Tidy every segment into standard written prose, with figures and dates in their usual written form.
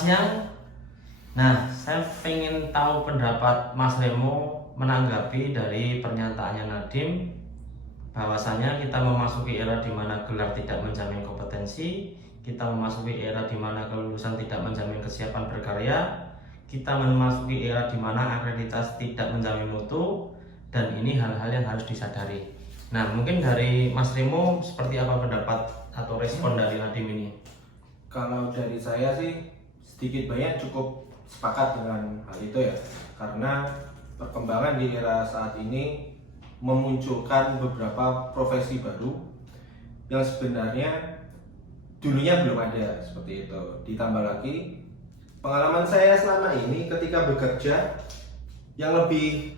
siang. Nah, saya pengen tahu pendapat Mas Remo menanggapi dari pernyataannya Nadiem bahwasanya kita memasuki era di mana gelar tidak menjamin kompetensi, kita memasuki era di mana kelulusan tidak menjamin kesiapan berkarya, kita memasuki era di mana akreditasi tidak menjamin mutu, dan ini hal-hal yang harus disadari. Nah, mungkin dari Mas Remo seperti apa pendapat atau respon dari Nadiem ini? Kalau dari saya sih sedikit banyak cukup sepakat dengan hal itu ya, karena perkembangan di era saat ini memunculkan beberapa profesi baru yang sebenarnya dulunya belum ada seperti itu. Ditambah lagi pengalaman saya selama ini ketika bekerja, yang lebih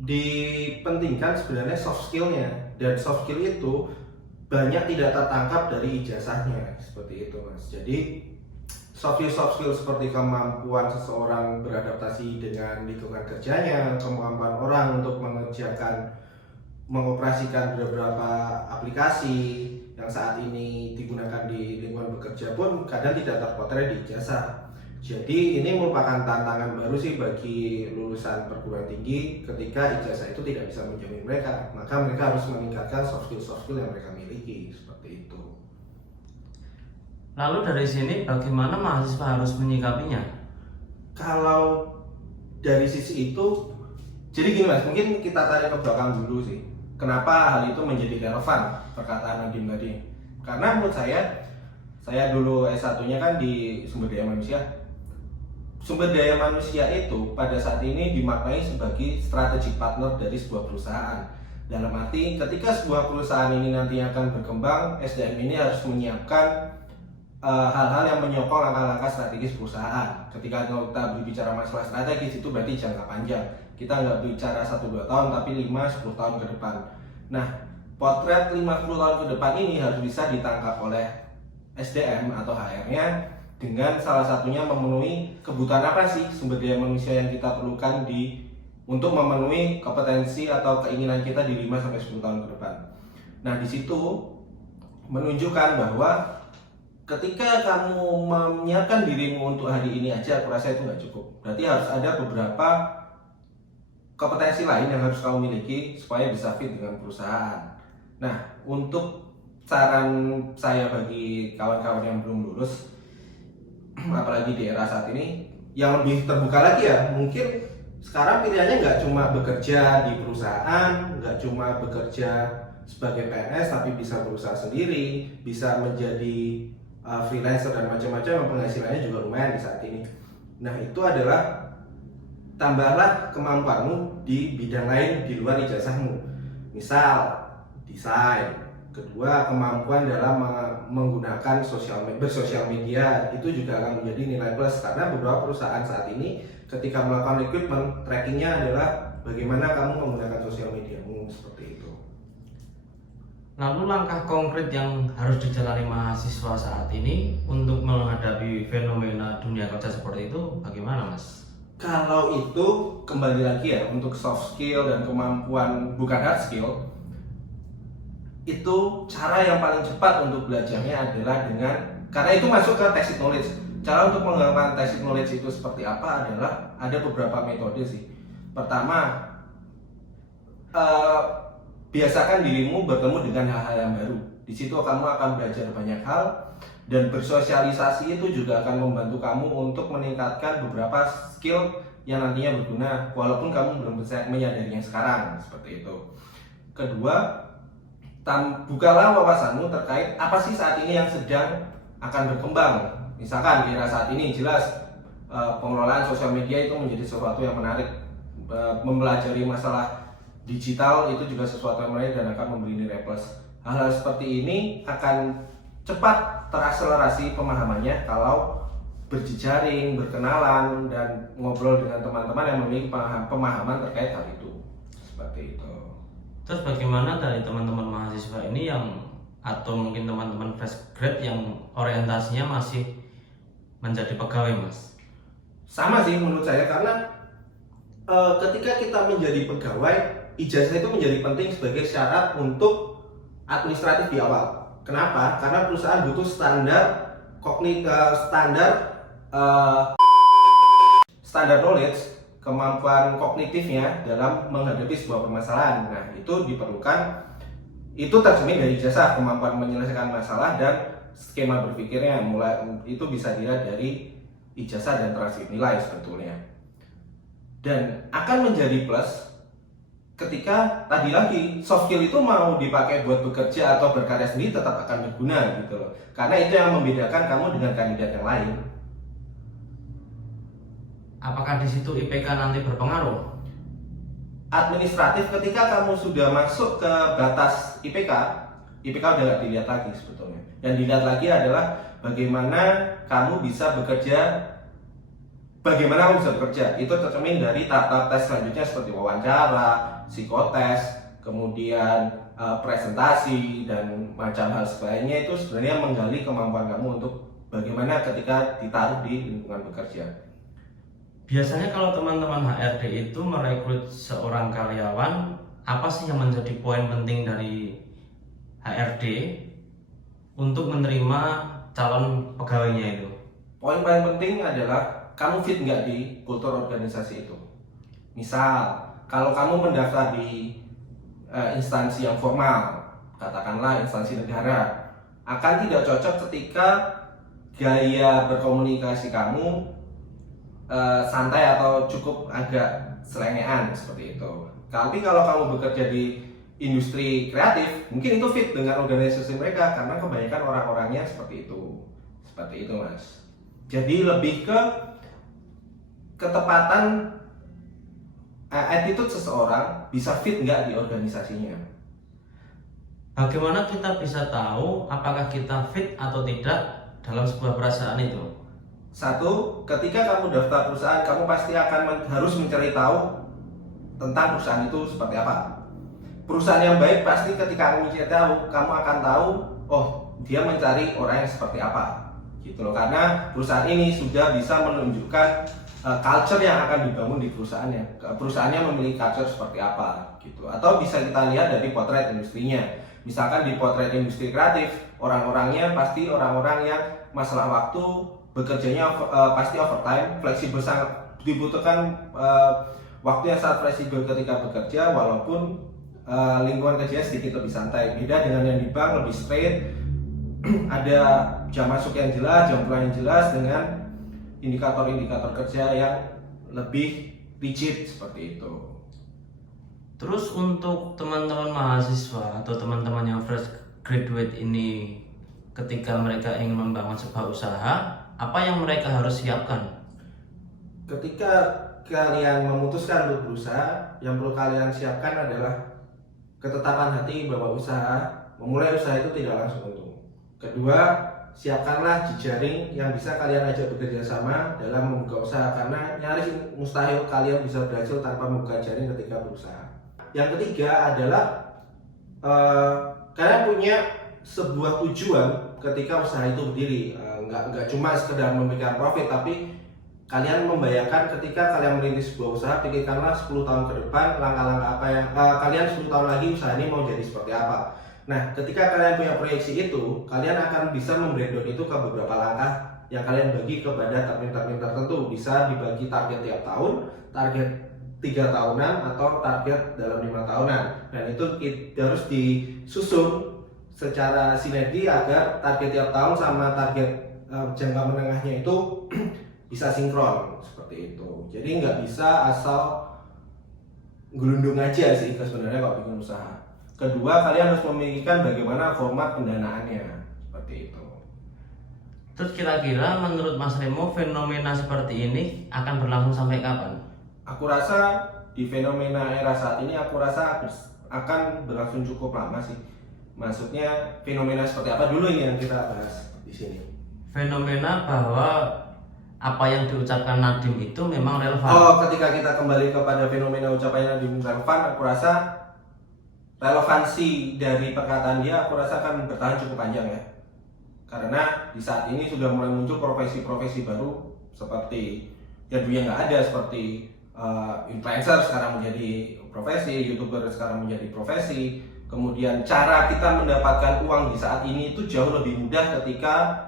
dipentingkan sebenarnya soft skillnya, dan soft skill itu banyak tidak tertangkap dari ijazahnya seperti itu, Mas. Jadi soft skill seperti kemampuan seseorang beradaptasi dengan lingkungan kerjanya, kemampuan orang untuk mengoperasikan beberapa aplikasi yang saat ini digunakan di lingkungan bekerja pun kadang tidak terpotret di ijazah. Jadi ini merupakan tantangan baru sih bagi lulusan perguruan tinggi ketika ijazah itu tidak bisa menjamin mereka, maka mereka harus meningkatkan soft skill yang mereka miliki seperti itu. Lalu dari sini bagaimana mahasiswa harus menyikapinya? Kalau dari sisi itu, jadi gini Mas, mungkin kita tarik ke belakang dulu sih. Kenapa hal itu menjadi relevan perkataan Nadiem tadi? Karena menurut saya dulu S1-nya kan di sumber daya manusia. Sumber daya manusia itu pada saat ini dimaknai sebagai strategic partner dari sebuah perusahaan. Dalam arti ketika sebuah perusahaan ini nantinya akan berkembang, SDM ini harus menyiapkan hal-hal yang menyokong langkah-langkah strategis perusahaan. Ketika kita berbicara masalah strategis itu berarti jangka panjang. Kita nggak bicara 1-2 tahun tapi 5-10 tahun ke depan. Nah, potret 50 tahun ke depan ini harus bisa ditangkap oleh SDM atau HR-nya dengan salah satunya memenuhi kebutuhan apa sih sumber daya manusia yang kita perlukan untuk memenuhi kompetensi atau keinginan kita di 5-10 tahun ke depan. Nah, di situ menunjukkan bahwa ketika kamu menyiapkan dirimu untuk hari ini aja, aku rasa itu nggak cukup. Berarti harus ada beberapa kompetensi lain yang harus kamu miliki supaya bisa fit dengan perusahaan. Nah, untuk saran saya bagi kawan-kawan yang belum lulus, apalagi di era saat ini, yang lebih terbuka lagi ya, mungkin sekarang pilihannya nggak cuma bekerja di perusahaan, nggak cuma bekerja sebagai PNS, tapi bisa berusaha sendiri, bisa menjadi freelancer dan macam-macam, penghasilannya juga lumayan di saat ini. Nah, itu adalah tambahlah kemampuanmu di bidang lain di luar ijazahmu. Misal desain. Kedua, kemampuan dalam menggunakan bersosial media itu juga akan menjadi nilai plus, karena beberapa perusahaan saat ini ketika melakukan rekrutmen, trackingnya adalah bagaimana kamu menggunakan sosial mediamu seperti itu. Lalu langkah konkret yang harus dijalani mahasiswa saat ini untuk menghadapi fenomena dunia kerja seperti itu bagaimana, Mas? Kalau itu kembali lagi ya, untuk soft skill dan kemampuan bukan hard skill, itu cara yang paling cepat untuk belajarnya adalah karena itu masuk ke tacit knowledge. Cara untuk mengembangkan tacit knowledge itu seperti apa adalah ada beberapa metode sih. Pertama, biasakan dirimu bertemu dengan hal-hal yang baru. Di situ kamu akan belajar banyak hal, dan bersosialisasi itu juga akan membantu kamu untuk meningkatkan beberapa skill yang nantinya berguna walaupun kamu belum bisa menyadarinya sekarang seperti itu. Kedua, bukalah wawasanmu terkait apa sih saat ini yang sedang akan berkembang. Misalkan di era saat ini jelas pengelolaan sosial media itu menjadi sesuatu yang menarik. Mempelajari masalah digital itu juga sesuatu yang menarik dan akan memberi nilai plus. Hal-hal seperti ini akan cepat terakselerasi pemahamannya kalau berjejaring, berkenalan, dan ngobrol dengan teman-teman yang memiliki pemahaman terkait hal itu. Seperti itu. Terus bagaimana dari teman-teman mahasiswa ini atau mungkin teman-teman fresh grad yang orientasinya masih menjadi pegawai, Mas? Sama sih menurut saya, karena ketika kita menjadi pegawai, ijazah itu menjadi penting sebagai syarat untuk administratif di awal. Kenapa? Karena perusahaan butuh standar eh, standar knowledge, kemampuan kognitifnya dalam menghadapi sebuah permasalahan. Nah, itu diperlukan, itu tercermin dari ijazah, kemampuan menyelesaikan masalah dan skema berpikirnya. Mulai itu bisa dilihat dari ijazah dan transkrip nilai sebetulnya. Dan akan menjadi plus ketika tadi lagi soft skill itu mau dipakai buat bekerja atau berkarya sendiri tetap akan berguna gitu loh. Karena itu yang membedakan kamu dengan kandidat yang lain. Apakah di situ IPK nanti berpengaruh? Administratif, ketika kamu sudah masuk ke batas IPK udah nggak dilihat lagi sebetulnya. Yang dilihat lagi adalah bagaimana kamu bisa bekerja. Bagaimana kamu bisa bekerja? Itu tercermin dari tahap-tahap tes selanjutnya seperti wawancara, psikotes, kemudian presentasi dan macam hal lainnya. Itu sebenarnya menggali kemampuan kamu untuk bagaimana ketika ditaruh di lingkungan bekerja. Biasanya kalau teman-teman HRD itu merekrut seorang karyawan, apa sih yang menjadi poin penting dari HRD untuk menerima calon pegawainya itu? Poin paling penting adalah kamu fit nggak di kultur organisasi itu. Misal, kalau kamu mendaftar di instansi yang formal, katakanlah instansi negara, akan tidak cocok ketika gaya berkomunikasi kamu santai atau cukup agak selengean seperti itu. Tapi kalau kamu bekerja di industri kreatif, mungkin itu fit dengan organisasi mereka karena kebanyakan orang-orangnya seperti itu. Seperti itu, Mas. Jadi lebih ke ketepatan attitude seseorang bisa fit nggak di organisasinya. Bagaimana kita bisa tahu apakah kita fit atau tidak dalam sebuah perusahaan itu? Satu, ketika kamu daftar perusahaan, kamu pasti akan harus mencari tahu tentang perusahaan itu seperti apa. Perusahaan yang baik pasti ketika kamu mencari tahu, kamu akan tahu, oh dia mencari orang yang seperti apa, gitu loh. Karena perusahaan ini sudah bisa menunjukkan culture yang akan dibangun di perusahaannya. Perusahaannya memiliki culture seperti apa, gitu. Atau bisa kita lihat dari potret industrinya. Misalkan di potret industri kreatif, orang-orangnya pasti orang-orang yang masalah waktu bekerjanya pasti overtime, fleksibel, sangat dibutuhkan waktu yang sangat fleksibel ketika bekerja, walaupun lingkungan kerjanya sedikit lebih santai. Beda dengan yang di bank, lebih straight, ada jam masuk yang jelas, jam pulang yang jelas, dengan indikator-indikator kerja yang lebih rigid seperti itu. Terus untuk teman-teman mahasiswa atau teman-teman yang fresh graduate ini, ketika mereka ingin membangun sebuah usaha, apa yang mereka harus siapkan? Ketika kalian memutuskan untuk berusaha, yang perlu kalian siapkan adalah ketetapan hati bahwa memulai usaha itu tidak langsung untung. Kedua, siapkanlah jejaring yang bisa kalian ajak bekerja sama dalam membuka usaha, karena nyaris mustahil kalian bisa berhasil tanpa membuka jaring ketika berusaha. Yang ketiga adalah kalian punya sebuah tujuan ketika usaha itu berdiri. Nggak cuma sekedar memberikan profit, tapi kalian membayangkan ketika kalian merintis sebuah usaha, pikirkanlah 10 tahun ke depan langkah-langkah apa yang kalian 10 tahun lagi usaha ini mau jadi seperti apa. Nah, ketika kalian punya proyeksi itu, kalian akan bisa membreakdown itu ke beberapa langkah yang kalian bagi kepada termin-termin tertentu. Bisa dibagi target tiap tahun, target 3 tahunan, atau target dalam 5 tahunan. Dan itu harus disusun secara sinergi agar target tiap tahun sama target jangka menengahnya itu bisa sinkron seperti itu. Jadi nggak bisa asal gelundung aja sih sebenarnya kalau bikin usaha. Kedua, kalian harus memikirkan bagaimana format pendanaannya seperti itu. Terus kira-kira menurut Mas Remo, fenomena seperti ini akan berlangsung sampai kapan? Aku rasa di fenomena era saat ini akan berlangsung cukup lama sih. Maksudnya fenomena seperti apa dulu ini yang kita bahas di sini. Fenomena bahwa apa yang diucapkan Nadiem itu memang relevan. Oh, ketika kita kembali kepada fenomena ucapannya Nadiem relevan, aku rasa relevansi dari perkataan dia aku rasa akan bertahan cukup panjang ya. Karena di saat ini sudah mulai muncul profesi-profesi baru seperti yang dulunya nggak ada, seperti influencer sekarang menjadi profesi, YouTuber sekarang menjadi profesi. Kemudian cara kita mendapatkan uang di saat ini itu jauh lebih mudah ketika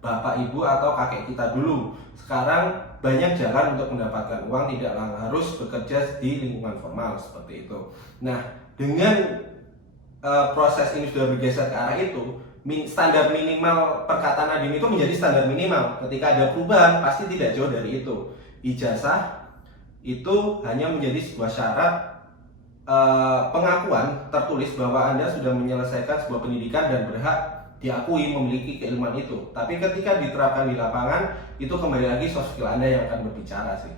bapak ibu atau kakek kita dulu. Sekarang banyak jalan untuk mendapatkan uang, tidak harus bekerja di lingkungan formal seperti itu. Nah, dengan proses ini sudah bergeser ke arah itu, standar minimal perkataan Nadiem itu menjadi standar minimal. Ketika ada perubahan, pasti tidak jauh dari itu. Ijazah itu hanya menjadi sebuah syarat pengakuan tertulis bahwa Anda sudah menyelesaikan sebuah pendidikan dan berhak diakui memiliki keilmuan itu. Tapi ketika diterapkan di lapangan, itu kembali lagi soft skill Anda yang akan berbicara sih.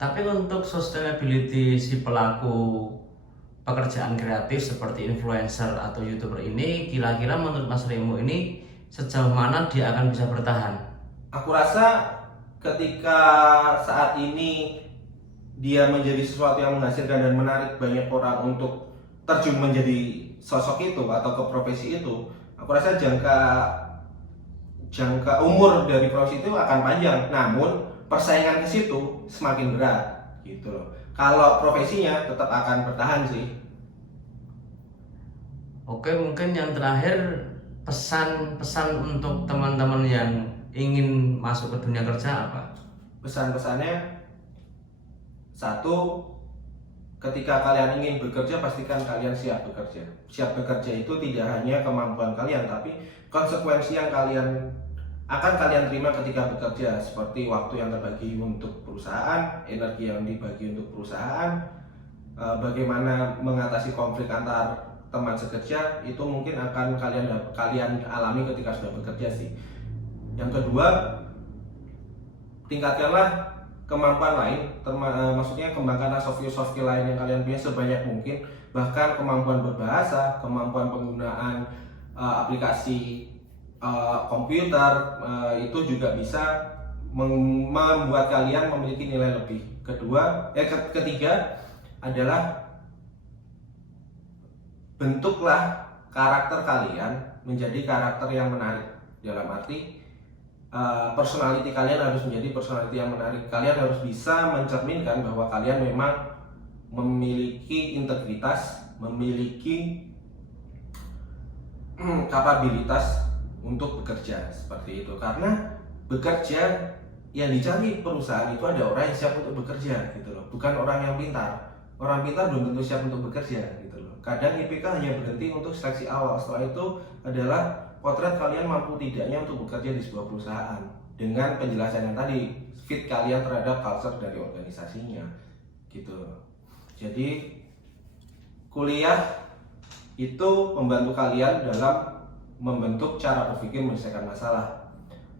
Tapi untuk sustainability si pelaku pekerjaan kreatif seperti influencer atau YouTuber ini, kira-kira menurut Mas Remo ini sejauh mana dia akan bisa bertahan? Aku rasa ketika saat ini dia menjadi sesuatu yang menghasilkan dan menarik banyak orang untuk terjun menjadi sosok itu atau ke profesi itu, aku rasa jangka umur dari profesi itu akan panjang. Namun persaingan ke situ semakin berat gitu loh. Kalau profesinya tetap akan bertahan sih. Oke, mungkin yang terakhir pesan-pesan untuk teman-teman yang ingin masuk ke dunia kerja apa? Pesan-pesannya, satu, ketika kalian ingin bekerja pastikan kalian siap bekerja. Siap bekerja itu tidak hanya kemampuan kalian, tapi konsekuensi yang akan kalian terima ketika bekerja, seperti waktu yang terbagi untuk perusahaan, energi yang dibagi untuk perusahaan, bagaimana mengatasi konflik antar teman sekerja, itu mungkin akan kalian alami ketika sudah bekerja sih. Yang kedua, tingkatkanlah kemampuan lain, maksudnya kembangkanlah soft skill lain yang kalian punya sebanyak mungkin, bahkan kemampuan berbahasa, kemampuan penggunaan aplikasi komputer, itu juga bisa membuat kalian memiliki nilai lebih. Ketiga adalah bentuklah karakter kalian menjadi karakter yang menarik. Dalam arti personality kalian harus menjadi personality yang menarik. Kalian harus bisa mencerminkan bahwa kalian memang memiliki integritas, memiliki kapabilitas untuk bekerja seperti itu. Karena bekerja yang dicari perusahaan itu ada orang yang siap untuk bekerja gitu loh, bukan orang yang pintar. Orang pintar belum tentu siap untuk bekerja gitu loh. Kadang IPK hanya berhenti untuk seleksi awal. Setelah itu adalah potret kalian mampu tidaknya untuk bekerja di sebuah perusahaan dengan penjelasan yang tadi, fit kalian terhadap culture dari organisasinya gitu. Jadi kuliah itu membantu kalian dalam membentuk cara berpikir menyelesaikan masalah.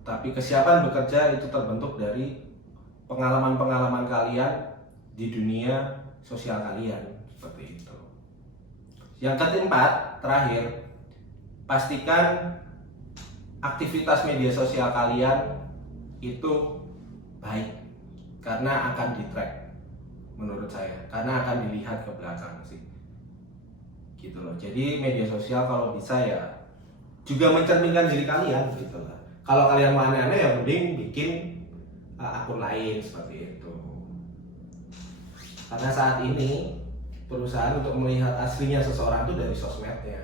Tapi kesiapan bekerja itu terbentuk dari pengalaman-pengalaman kalian di dunia sosial kalian seperti itu. Yang keempat, terakhir, pastikan aktivitas media sosial kalian itu baik, karena akan di-track menurut saya, karena akan dilihat ke belakang sih gitu loh. Jadi media sosial kalau bisa ya juga mencerminkan diri kalian gitu lah. Kalau kalian mau aneh-aneh ya mending bikin akun lain seperti itu. Karena saat ini perusahaan untuk melihat aslinya seseorang itu dari sosmednya.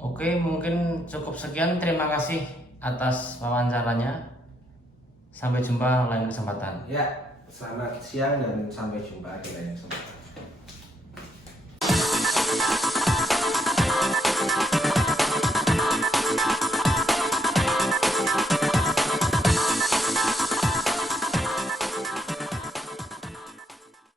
Oke, mungkin cukup sekian. Terima kasih atas wawancaranya. Sampai jumpa lain kesempatan. Ya, selamat siang dan sampai jumpa di lain kesempatan.